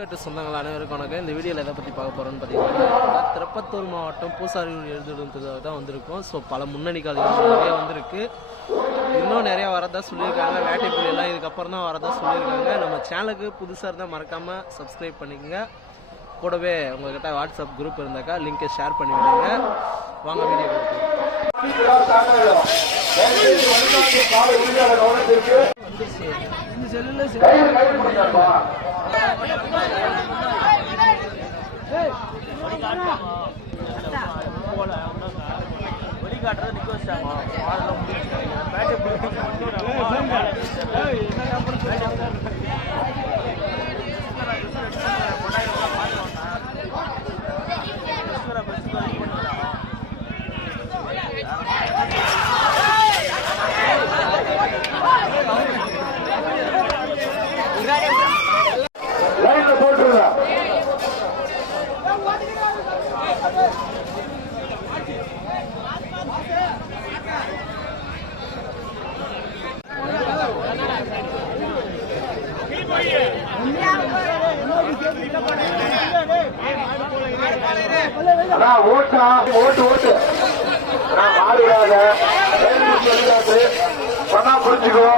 சொந்தங்கள் அனைவருக்கும் வணக்கம். இந்த வீடியோவில் எதை பற்றி பார்க்க போகிறோன்னு பார்த்தீங்கன்னா, திருப்பத்தூர் மாவட்டம் பூசாரியூர் எழுதுறதுக்காக தான் வந்திருக்கோம். ஸோ பல முன்னணி காலிகள் நிறைய வந்திருக்கு, இன்னும் நிறையா வரதா சொல்லியிருக்காங்க. வேட்டைப்புலியெல்லாம் இதுக்கப்புறம் தான் வரதா சொல்லியிருக்காங்க. நம்ம சேனலுக்கு புதுசாக இருந்தால் மறக்காமல் சப்ஸ்கிரைப் பண்ணிக்கோங்க. கூடவே உங்கள்கிட்ட வாட்ஸ்அப் குரூப் இருந்தாக்கா லிங்கை ஷேர் பண்ணி விடுங்க. வாங்க வீடியோ ஓட்டு மாறிடாத சொன்னா புரிஞ்சுக்கோ.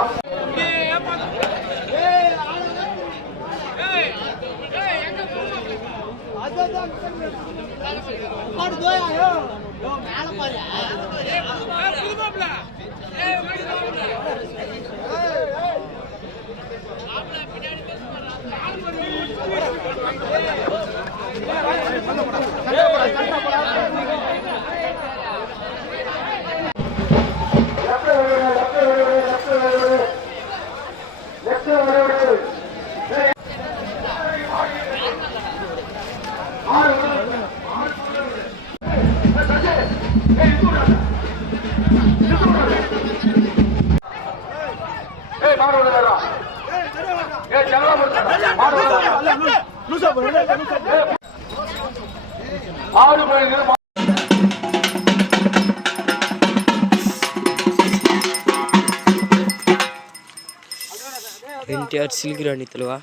NTR சிலிகிராணி தலுவா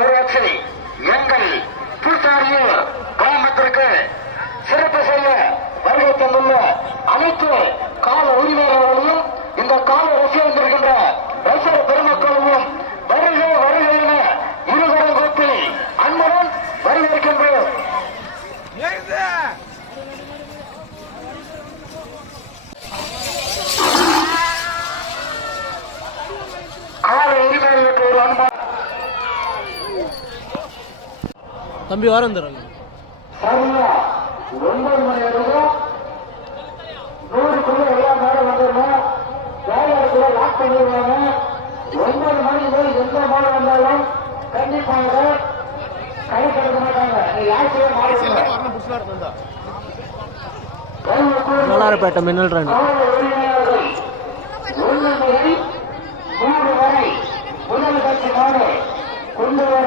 ஊராட்சி எங்கள் பூசாரியூர் கிராமத்திற்கு சிறப்பு செய்ய வருகை தந்துள்ள அனைத்து கால உரிமையாளர்களையும் இந்த கால ரசிகின்ற ரசிக பெருமக்களும் வருக வருக என இருவரும் கூப்பி அன்புடன் வரவேற்கின்றோம். கால உரிமையாளர்களுக்கு ஒரு அன்பா தம்பி வாரம் தராங்க. 9 மணி வரைக்கும் 100க்குள்ள எல்லா மாடும் வந்துடணும். வேலையாளர் கூட லாக் பண்ணிடுவாங்க. 9 மணிக்கு போய் எந்த மாடு வந்தாலும் கண்டிப்பாங்க கை கெடுக்க மாட்டாங்க. யாருக்கே மாடு மலாரப்பேட்டை மின்னல் ரன் 1 முதல் 3 வரை முதல் கட்சி மாடு கொண்டு வர